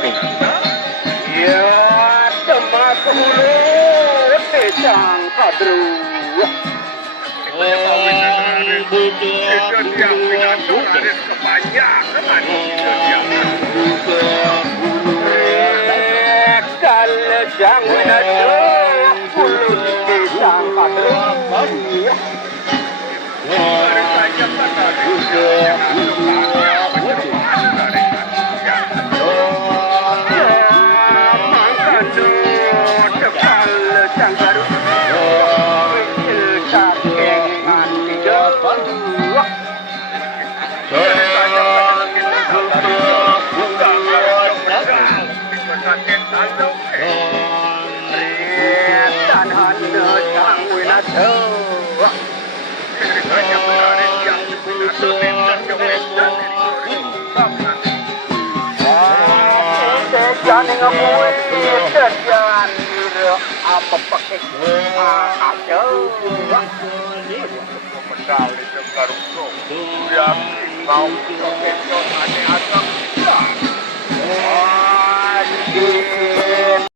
Ya, Demak Hulu, Dejang Kadru. Kal Jang Winadu, Hulu Dejang Kadru. Jangan ngamuin jangan apa pakai kacau. Medali Karungso yang mau